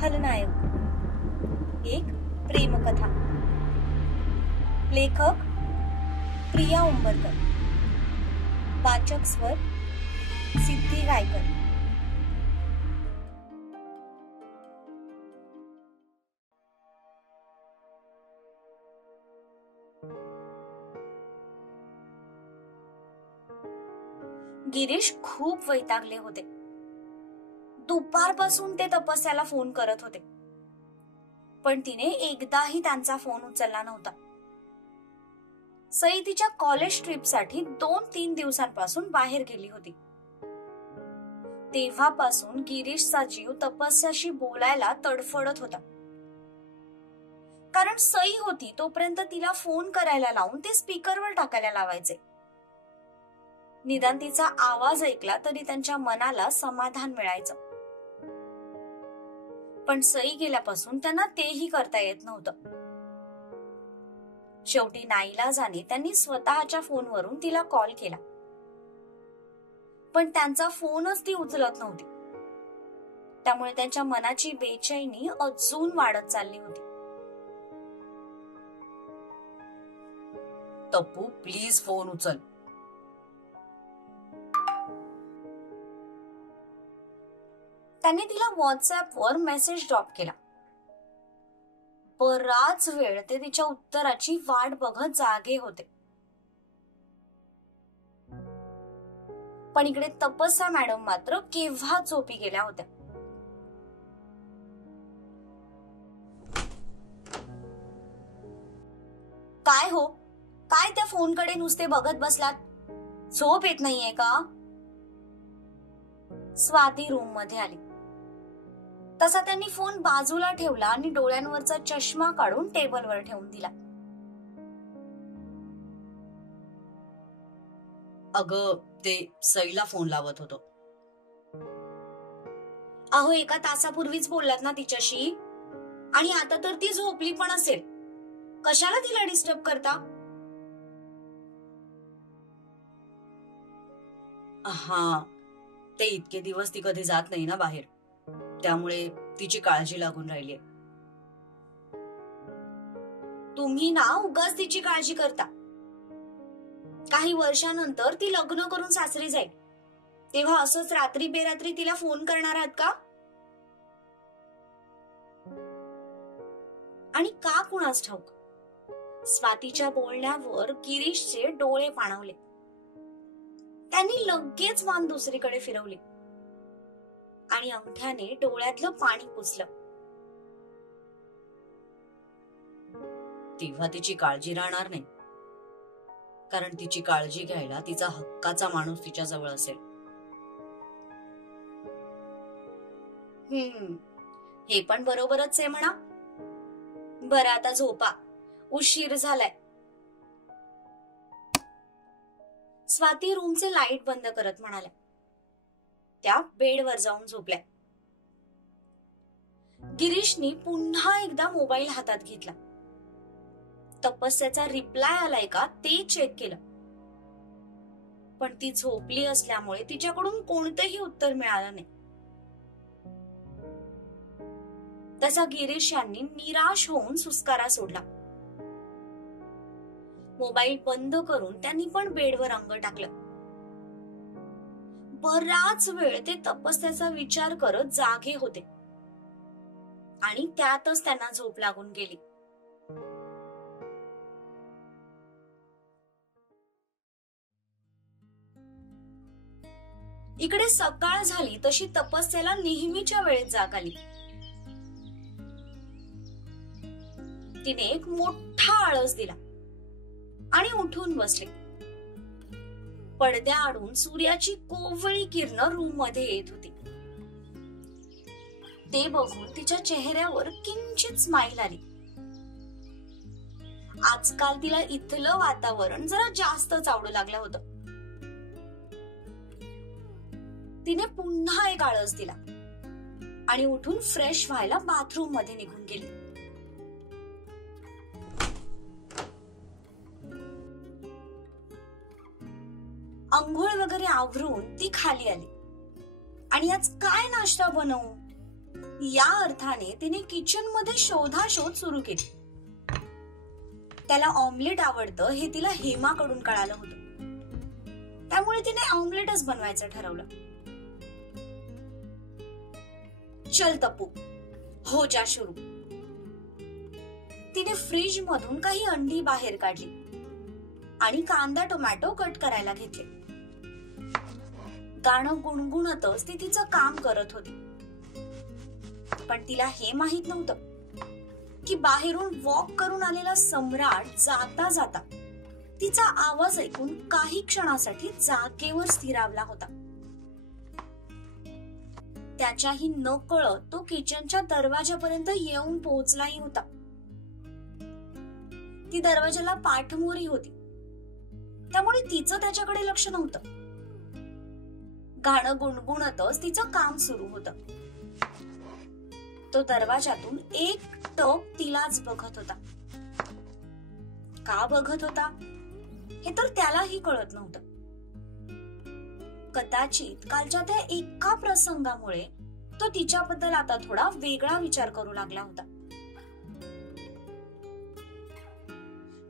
खलनायक एक प्रेमकथा। लेखक प्रिया उंबरकर, वाचक स्वर सिद्धी गायकर। गिरीश खूप वैतागले होते। दुपारपासून ते तपस्याला फोन करत होते, पण तिने एकदाही त्यांचा फोन उचलला नव्हता। सई तिच्या कॉलेज ट्रिपसाठी 2-3 दिवसांपासून बाहेर गेली होती। तेव्हापासून गिरीशचा जीव तपस्याशी बोलायला तडफडत होता, कारण सई होती तोपर्यंत तिला फोन करायला लावून ते स्पीकरवर टाकायला लावायचे। निदान तिचा आवाज ऐकला तरी त्यांच्या मनाला समाधान मिळायचं, पण सई गेल्यापासून त्यांना तेही करता येत नव्हतं। शेवटी नाईलाजाने त्यांनी स्वतःच्या फोनवरून तिला कॉल केला, पण त्यांचा फोनच ती उचलत नव्हती। त्यामुळे त्यांच्या मनाची बेचैनी अजून वाढत चालली होती। तप्पू, प्लीज फोन उचल। त्यांनी तिला व्हॉट्सअपवर मेसेज ड्रॉप केला। बराच वेळ ते तिच्या उत्तराची वाट बघत जागे होते, पण इकडे तपस्या मॅडम मात्र केव्हा झोपी गेल्या होत्या। काय हो, काय त्या फोनकडे नुसते बघत बसलात? झोप येत नाहीये का? स्वाती रूम मध्ये आली तसा त्यांनी फोन बाजूला ठेवला आणि डोळ्यांवरचा चष्मा काढून टेबलवर ठेवून दिला। अगं, ते सईला फोन लावत होतो। अहो, 1 तासापूर्वीच बोललात ना तिच्याशी, आणि आता तर ती झोपली पण असेल। कशाला तिला डिस्टर्ब करता? हा, ते इतके दिवस ती कधी जात नाही ना बाहेर, त्यामुळे तिची काळजी लागून राहिली। तुम्ही ना उगाच तिची काळजी करता। काही वर्षानंतर ती लग्न करून सासरी जाईल, तेव्हा असंच रात्री बेरात्री तिला फोन करणार आहात का? आणि का कुणास ठाऊक, स्वातीच्या बोलण्यावर गिरीशचे डोळे पाणावले। त्यांनी लगेच मान दुसरीकडे फिरवली आणि अंगठ्याने डोळ्यातलं पाणी पुसलं। तेव्हा तिची काळजी राहणार नाही, कारण तिची काळजी घ्यायला तिचा हक्काचा माणूस तिच्या जवळ असेल। हे पण बरोबरच आहे म्हणा। बरं, आता झोपा, उशीर झालाय। स्वाती रूमचे लाईट बंद करत म्हणाल्या। त्या बेडवर जाऊन झोपल्या। गिरीशनी पुन्हा एकदा मोबाईल हातात घेतला। तपस्याचा रिप्लाय आलाय का ते चेक केलं, पण ती झोपली असल्यामुळे तिच्याकडून कोणतंही उत्तर मिळालं नाही। तसा गिरीश यांनी निराश होऊन सुस्कारा सोडला। मोबाईल बंद करून त्यांनी पण बेडवर अंग टाकलं। बराच वेळ ते तपस्याचा विचार करत जागे होते आणि त्यातच त्यांना झोप लागून गेली। इकडे सकाळ झाली तशी तपस्याला नेहमीच्या वेळेत जाग आली। तिने एक मोठा आळस दिला आणि उठून बसले। पडद्याआडून सूर्याची कोवळी किरण रूम मध्ये येत होती। ते बघून तिच्या चेहऱ्यावर किंचित स्माईल आली। आजकाल तिला इथलं वातावरण जरा जास्तच आवडू लागलं होतं। तिने पुन्हा एक आळस दिला आणि उठून फ्रेश व्हायला बाथरूम मध्ये निघून गेली। अंघोळ वगैरे आवरून ती खाली आली आणि आज काय नाश्ता बनवू या अर्थाने तिने किचन मध्ये शोधाशोध सुरू केली. त्याला ऑमलेट आवडतं हे तिला हेमाकडून कळालं होतं, त्यामुळे तिने ऑमलेटच बनवायचं ठरवलं. चल तप्पू, हो जा सुरू. तिने फ्रीज मधून काही अंडी बाहेर काढली आणि कांदा टोमॅटो कट करायला घेतले. गाणं गुणगुणतच ती तिचं काम करत होती. पण तिला हे माहित नव्हतं की बाहेरून वॉक करून आलेला सम्राट जाता जाता तिचा आवाज ऐकून काही क्षणासाठी जागेवर स्थिरावला होता. त्याच्याही न कळत तो किचनच्या दरवाजापर्यंत येऊन पोहोचलाही होता. ती दरवाजाला पाठमोरी होती, त्यामुळे तिचं त्याच्याकडे लक्ष नव्हतं. गाणं गुणगुणतच तिचं काम सुरू होतं. तो दरवाजातून एक टक तिलाच बघत होता. का बघत होता हे तर त्यालाही कळत नव्हतं. कदाचित कालच्या त्या एका प्रसंगामुळे तो तिच्याबद्दल आता थोडा वेगळा विचार करू लागला होता.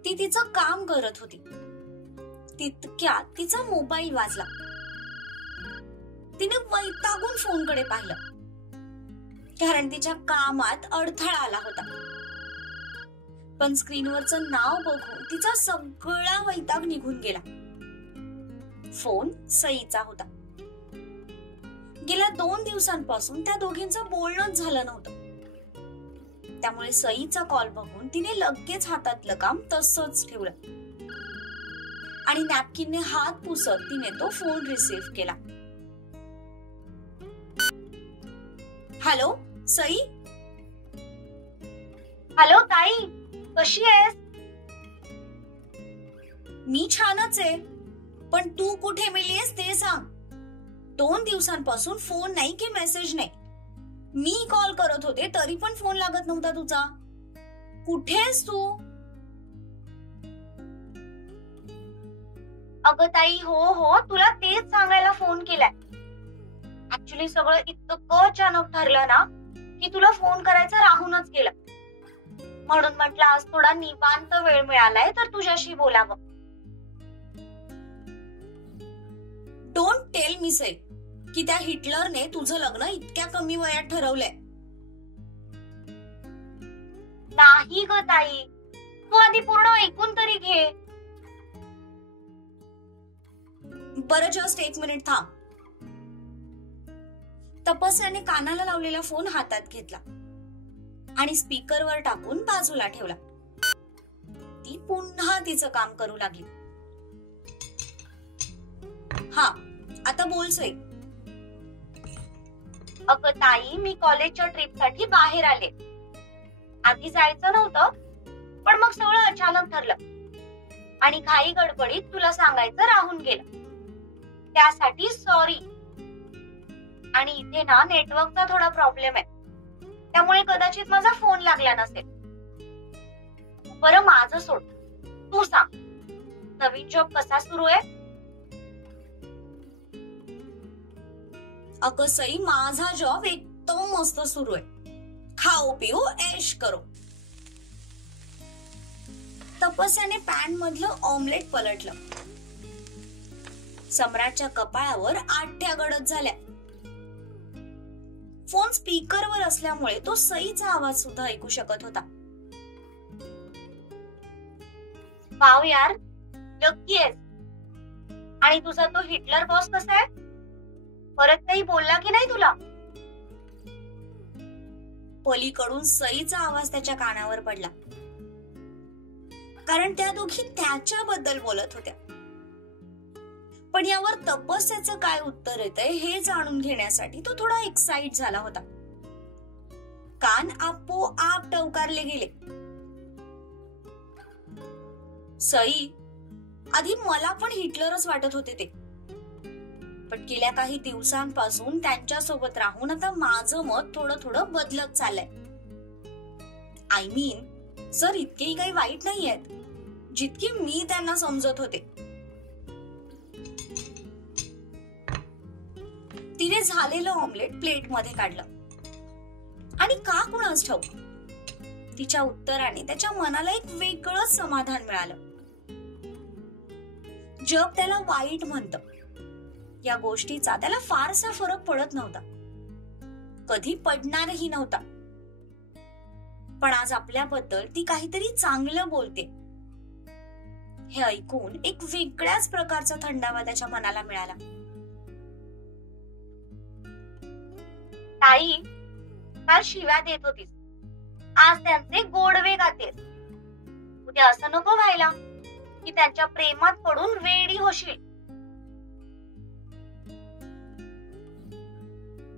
ती तिचं काम करत होती. तितक्यात तिचा मोबाईल वाजला. तिने वैतागून फोनकडे पाहिलं, कारण तिच्या कामात अडथळा आला होता. पण स्क्रीनवरचं नाव बघून तिचा सगळा वैताग निघून गेला. फोन सईचा होता. गेल्या 2 दिवसांपासून त्या दोघींचं बोलणंच झालं नव्हतं. त्यामुळे सईचा कॉल बघून तिने लगेच हातातलं काम तसंच ठेवलं आणि नॅपकिनने हात पुसत तिने तो फोन रिसीव्ह केला. हॅलो सई. हॅलो ताई, कशी आहेस? मी छानच आहे, पण तू कुठे मिळलीस ते सांग. 2 दिवसांपासून फोन नाही की मेसेज नाही. मी कॉल करत होते तरी पण फोन लागत नव्हता तुझा. कुठेस तू? अगं ताई, हो तुला तेच सांगायला फोन केलाय. ऍक्च्युली सगळं इतकं अचानक ठरलं ना की तुला फोन करायचं राहूनच गेलं. म्हणून म्हटलं आज थोडा निवांत वेळ मिळालाय तर तुझ्याशी बोलावं. डोंट टेल मी सई की त्या हिटलरने तुझं लग्न इतक्या कमी वयात ठरवलंय. नाही ग ताई, तू आधी पूर्ण ऐकून तरी घे. बरं, जस्ट 1 मिनिट थांब. तपस्याने कानाला लावलेला फोन हातात घेतला आणि स्पीकरवर टाकून बाजूला ठेवला. ती पुन्हा तिचं काम करू लागली. हा, आता बोल सई. अगं ताई, मी कॉलेजच्या ट्रिपसाठी बाहेर आले. आधी जायचं नव्हतं, पण मग सगळं अचानक ठरलं आणि घाई गडबडीत तुला सांगायचं राहून गेलं. त्यासाठी सॉरी. आणि इथे ना नेटवर्कचा थोडा प्रॉब्लेम आहे, त्यामुळे कदाचित माझा फोन लागला नसेल. बरं माझं सोड, तू सांग, नवीन जॉब कसा सुरू आहे? अगं सई, माझा जॉब एकदम मस्त सुरू आहे. खाओ पिओ ऐश करो. तपस्याने पॅन मधलं ऑमलेट पलटलं. सम्राटच्या कपाळावर आठ्या गडद झाल्या. फोन स्पीकरवर असल्यामुळे तो सईचा आवाज सुद्धा ऐकू शकत होता. वाव यार, लकी आहेस. आणि तुझा तो हिटलर बॉस कसा आहे? परत काही बोलला की नाही तुला? पलीकडून सईचा आवाज त्याच्या कानावर पडला, कारण त्या दोघी त्याच्याबद्दल बोलत होत्या. पण यावर तपस्याचं काय उत्तर येतंय हे जाणून घेण्यासाठी तो थोडा एक्साइट झाला होता. कान आपोआप टवकारले गेले. सई, आधी मला पण हिटलरच वाटत होते ते, पण गेल्या काही दिवसांपासून त्यांच्या सोबत राहून आता माझं मत थोडं थोडं बदलत चाललंय. आय मीन, सर इतकेही काही वाईट नाही आहेत जितकी मी त्यांना समजत होते. तिने झालेलं ऑमलेट प्लेट मध्ये काढलं आणि का कुणास ठाऊक तिच्या उत्तराने त्याच्या मनाला एक वेगळंच समाधान मिळालं. जग त्याला वाईट म्हणतं, या गोष्टीचा त्याला फारसा फरक पडत नव्हता, कधी पडणारही नव्हता. पण आज आपल्याबद्दल ती काहीतरी चांगलं बोलते हे ऐकून एक वेगळ्याच प्रकारचा थंडावा त्याच्या मनाला मिळाला. ताई, काल शिव्या देत होतीस, आज त्यांचे गोडवे गातेस. उद्या असं नको व्हायला की त्यांच्या प्रेमात पडून वेडी होशील.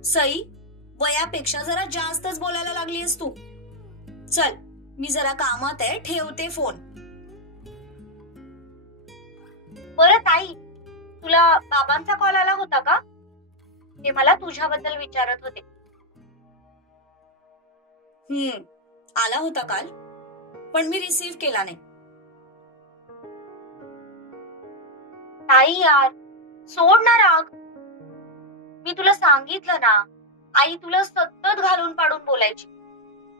सई, वयापेक्षा जरा जास्तच बोलायला लागलीस तू. चल, मी जरा कामात आहे, ठेवते फोन. बरं ताई, तुला बाबांचा कॉल आला होता का? ते मला तुझ्याबद्दल विचारत होते. आला होता काल, पण मी रिसीव्ह केला नाही. ताई यार, सोड ना राग. मी तुला सांगितलं ना, आई तुला सतत घालून पाडून बोलायची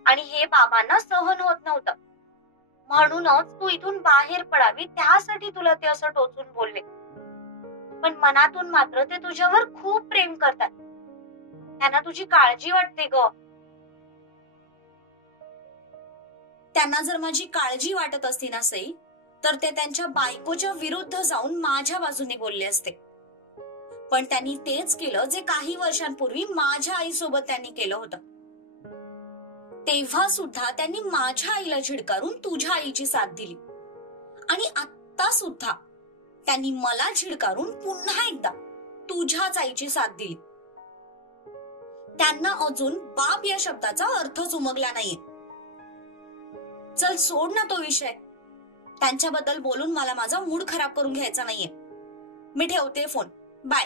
आणि हे बाबांना सहन होत नव्हतं. म्हणूनच तू इथून बाहेर पडावी त्यासाठी तुला ते असं टोचून बोलले. पण मनातून मात्र ते तुझ्यावर खूप प्रेम करतात. त्यांना तुझी काळजी वाटते ग. त्यांना जर माझी काळजी वाटत असती ना सई, तर ते त्यांच्या बायकोच्या विरुद्ध जाऊन माझ्या बाजूने बोलले असते. पण त्यांनी तेच केलं जे काही वर्षांपूर्वी माझ्या आईसोबत त्यांनी केलं होतं. तेव्हा सुद्धा त्यांनी माझ्या आईला झिडकारून तुझ्या आईची साथ दिली आणि आता सुद्धा त्यांनी मला झिडकारून पुन्हा एकदा तुझ्याच आईची साथ दिली. त्यांना अजून बाप या शब्दाचा अर्थच उमगला नाहीये. चल, सोड ना तो विषय. त्यांच्याबद्दल बोलून मला माझा मूड खराब करून घ्यायचा नाहीये. मी ठेवते फोन. बाय.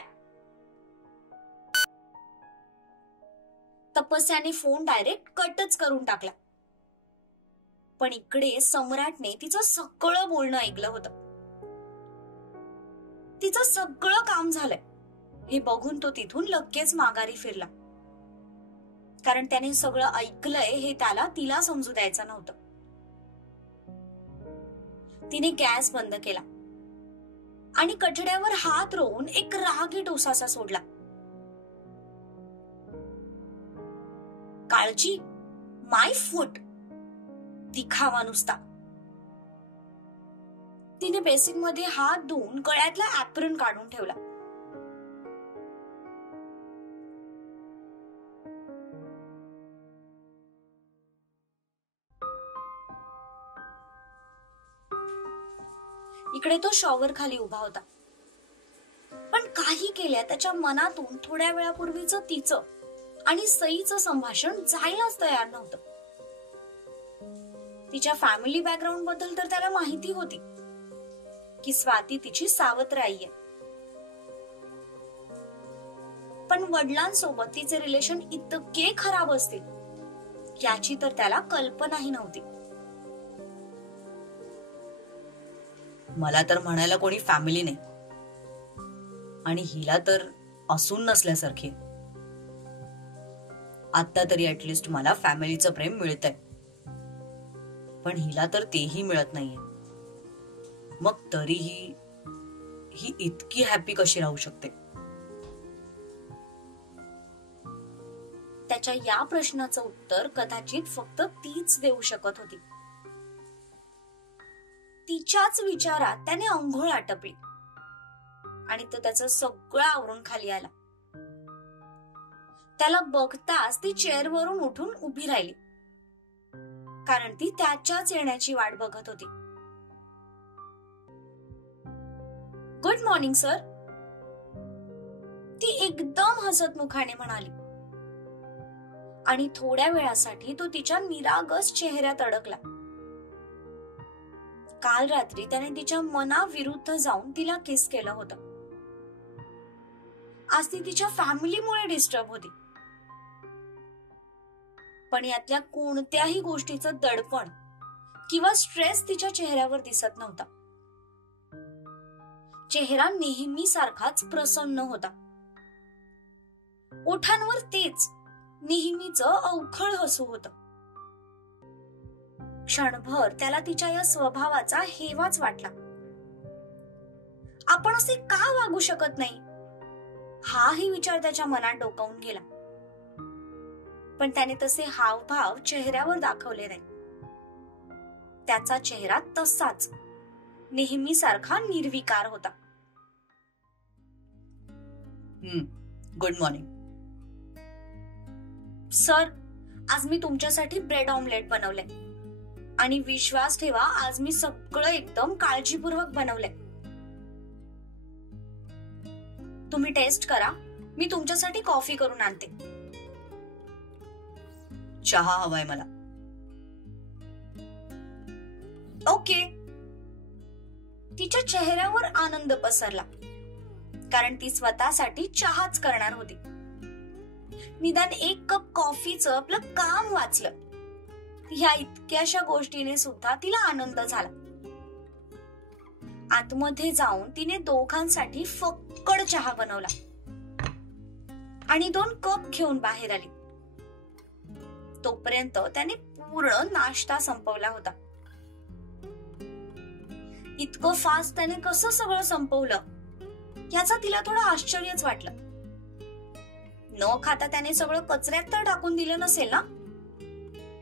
तपस्याने फोन डायरेक्ट कटच करून टाकला. पण इकडे सम्राटने तिचं सगळं बोलणं ऐकलं होतं. तिचं सगळं काम झालंय हे बघून तो तिथून लगेच माघारी फिरला, कारण त्याने सगळं ऐकलंय हे त्याला तिला समजू द्यायचं नव्हतं. तिने गॅस बंद केला आणि कठड्यावर हात रोवून एक रागीट उसासा सोडला. काळजी, माय फूट, दिखावा नुसता. तिने बेसिन मध्ये हात धुवून गळ्यातला ऍप्रन काढून ठेवला. इकडे तो शॉवर खाली उभा होता. पण काही केल्या त्याच्या मनातून थोड्या वेळापूर्वीचं तिचं आणि सईचं संभाषण जायलाच तयार नव्हतं. तिच्या फॅमिली बॅकग्राऊंड बद्दल तर त्याला माहिती होती की स्वाती तिची सावत्र आई आहे, पण वडिलांसोबत तिचे रिलेशन इतके खराब असतील याची तर त्याला कल्पनाही नव्हती. मला तर म्हणायला कोणी फॅमिली नाही आणि हिला तर असून नसल्यासारखी. आता तरी ऍटलिस्ट मला फॅमिलीचं प्रेम मिळतंय, पण हिला तर तेही मिळत नाहीये. मग तरीही ही इतकी हॅपी कशी राहू शकते? त्याच्या या प्रश्नाचं उत्तर कदाचित फक्त तीच देऊ शकत होती. तिच्याच विचारात त्याने अंघोळ आटपली आणि तो त्याचं सगळं आवरून खाली आला. त्याला बघताच ती चेअरवरून उठून उभी राहिली, कारण ती त्याच्याच येण्याची वाट बघत होती. गुड मॉर्निंग सर, ती एकदम हसतमुखाने म्हणाली आणि थोड्या वेळासाठी तो तिच्या निरागस चेहऱ्यात अडकला. काल रात्री त्याने तिच्या मनाविरुद्ध जाऊन तिला किस केलं होतं. आज ती तिच्या फॅमिलीमुळे डिस्टर्ब होती, पण यातल्या कोणत्याही गोष्टीचं दडपण किंवा स्ट्रेस तिच्या चेहऱ्यावर दिसत नव्हता. चेहरा नेहमी सारखाच प्रसन्न होता. ओठांवर तेच नेहमीच अवखळ हसू होतं. क्षणभर त्याला तिच्या या स्वभावाचा हेवाच वाटला. आपण असे का वागू शकत नाही, हाही विचार त्याच्या मनात डोकावून गेला. पण त्याने तसे हावभाव चेहऱ्यावर दाखवले नाही. त्याचा चेहरा तसाच नेहमीसारखा निर्विकार होता. गुड मॉर्निंग सर, आज मी तुमच्यासाठी ब्रेड ऑमलेट बनवलंय आणि विश्वास ठेवा, आज मी सगळं एकदम काळजीपूर्वक बनवलंय. तुम्ही टेस्ट करा, मी तुमच्यासाठी कॉफी करून आणते. चहा हवाय मला. ओके. तिच्या चेहऱ्यावर आनंद पसरला, कारण ती स्वतःसाठी चहाच करणार होती. निदान 1 कप कॉफीचं आपलं काम वाचलं. ह्या इतक्याशा गोष्टीने सुद्धा तिला आनंद झाला. आतमध्ये जाऊन तिने दोघांसाठी फक्कड चहा बनवला आणि 2 कप घेऊन बाहेर आली. तोपर्यंत त्याने पूर्ण नाश्ता संपवला होता. इतकं फास्ट त्याने कसं सगळं संपवलं याचा तिला थोडं आश्चर्यच वाटलं. न खाता त्याने सगळं कचऱ्यात तर टाकून दिलं नसेल ना.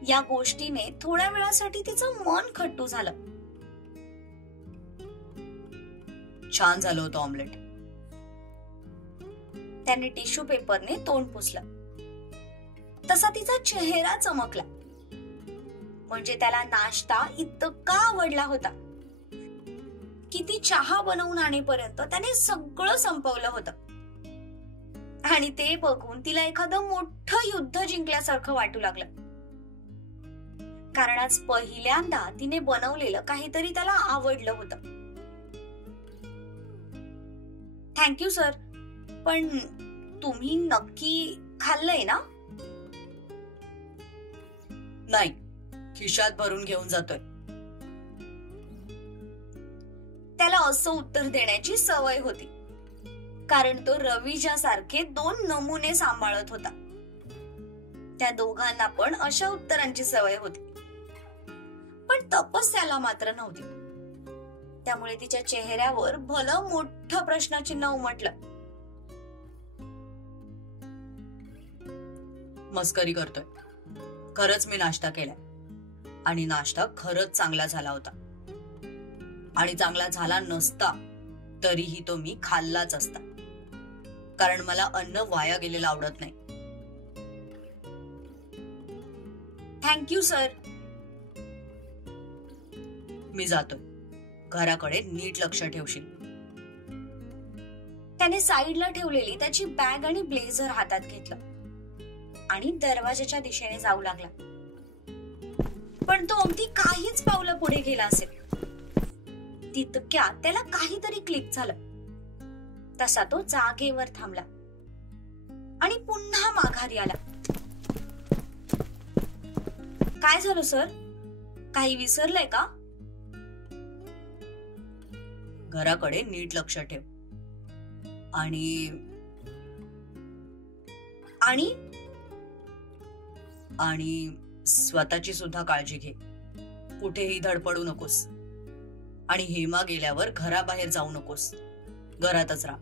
या गोष्टीने थोड्या वेळासाठी तिचं मन खट्टू झालं. छान झालं होतं ऑमलेट. त्याने टिश्यू पेपरने तोंड पुसलं. तसा तिचा चेहरा चमकला. म्हणजे त्याला नाश्ता इतका आवडला होता की ती चहा बनवून आणेपर्यंत त्याने सगळं संपवलं होतं. आणि ते बघून तिला एखादं मोठं युद्ध जिंकल्यासारखं वाटू लागलं. कारण आज पहिल्यांदा तिने बनवलेलं काहीतरी त्याला आवडलं होतं. थँक्यू सर, पण तुम्ही नक्की खाल्लंय ना? नाही, खिशात भरून घेऊन जातोय. त्याला असं उत्तर देण्याची सवय होती, कारण तो रवीच्या सारखे 2 नमुने सांभाळत होता. त्या दोघांना पण अशा उत्तरांची सवय होती. पण तपस्याला मात्र नव्हती. त्यामुळे तिच्या चेहऱ्यावर भलं मोठं प्रश्नचिन्ह उमटलं. मस्करी करतोय. खरंच मी नाश्ता केलाय आणि नाश्ता खरंच चांगला झाला होता. आणि चांगला झाला नसता तरीही तो मी खाल्लाच असता, कारण मला अन्न वाया गेलेलं आवडत नाही. Thank you sir. मी जातोय. घराकडे नीट लक्ष ठेवशील. त्याने साईडला ठेवलेली त्याची बॅग आणि ब्लेझर हातात घेतलं आणि दरवाजाच्या दिशेने जाऊ लागला. पण तो अगदी काहीच पावलं पुढे गेला असेल तितक्यात त्याला काहीतरी क्लिक झालं. तसा तो जागेवर थांबला आणि पुन्हा माघारी आला. काय झालं सर? काही विसरलंय का? घराकडे नीट लक्ष ठेव आणि आणि आणि स्वतःची सुद्धा काळजी घे. कुठेही धडपडू नकोस आणि हेमा गेल्यावर घराबाहेर जाऊ नकोस. घरातच राहा.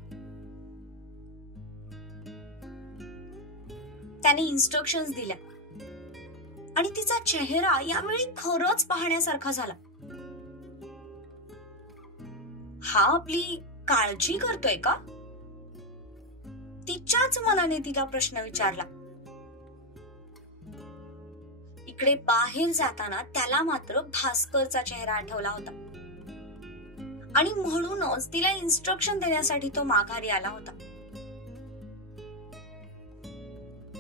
त्याने इन्स्ट्रक्शन्स दिल्या आणि तिचा चेहरा यावेळी खरंच पाहण्यासारखा झाला. हा आपली काळजी करतोय का? तिच्याच मनाने तिला प्रश्न विचारला. इकडे बाहेर जाताना त्याला मात्र भास्करचा चेहरा आठवला होता आणि म्हणूनच तिला इन्स्ट्रक्शन देण्यासाठी तो माघारी आला होता.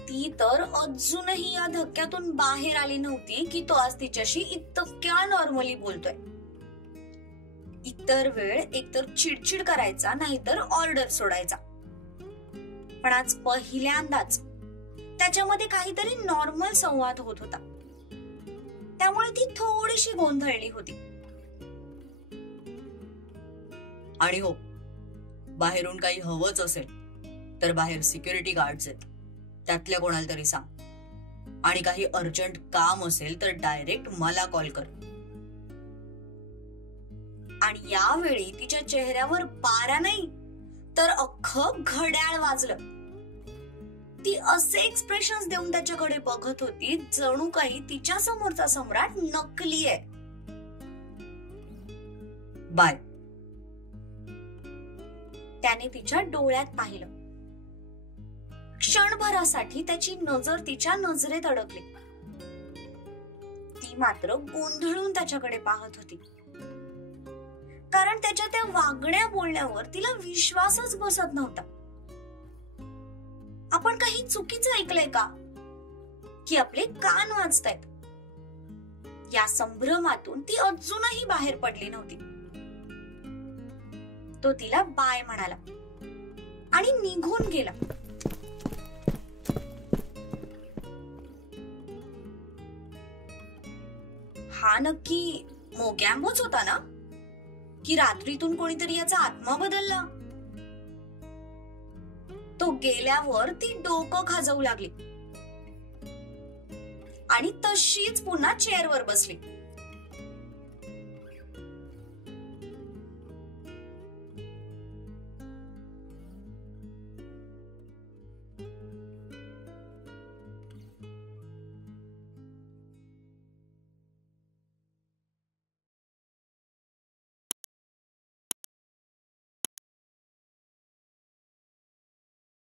ती तर अजूनही या धक्क्यातून बाहेर आली नव्हती की तो आज तिच्याशी इतक्या नॉर्मली बोलतोय. इतर वेळ एकतर चिडचिड करायचा नाहीतर ऑर्डर सोडायचा, पण आज पहिल्यांदाच त्याच्यामध्ये काहीतरी नॉर्मल संवाद होत होता. त्यामुळे ती थोडीशी गोंधळली होती. आणि हो, बाहेरून काही हवंच असेल तर बाहेर सिक्युरिटी गार्ड्स आहेत, त्यातल्या कोणाला तरी सांग. आणि काही अर्जंट काम असेल तर डायरेक्ट मला कॉल कर. आणि यावेळी तिच्या चेहऱ्यावर 12 नाही तर अख्खं घड्याळ वाजलं. ती असे एक्सप्रेशन्स देऊन त्याच्याकडे बघत होती जणू काही तिच्या समोरचा सम्राट नकली आहे. बाय. त्याने तिच्या डोळ्यात पाहिलं. क्षणभरासाठी त्याची नजर तिच्या नजरेत अडकली. ती मात्र गोंधळून त्याच्याकडे पाहत होती, कारण त्याच्या त्या वागण्या बोलण्यावर तिला विश्वासच बसत नव्हता. आपण काही चुकीचं ऐकलंय का की आपले कान वाजतायत? या संभ्रमातून ती अजूनही बाहेर पडली नव्हती. तो तिला बाय म्हणाला आणि निघून गेला. हा नक्की मोगॅम्बोच होता ना, की रात्रीतून कोणीतरी याचा आत्मा बदलला? तो गेल्यावर ती डोकं खाजवू लागली आणि तशीच पुन्हा चेअरवर बसली.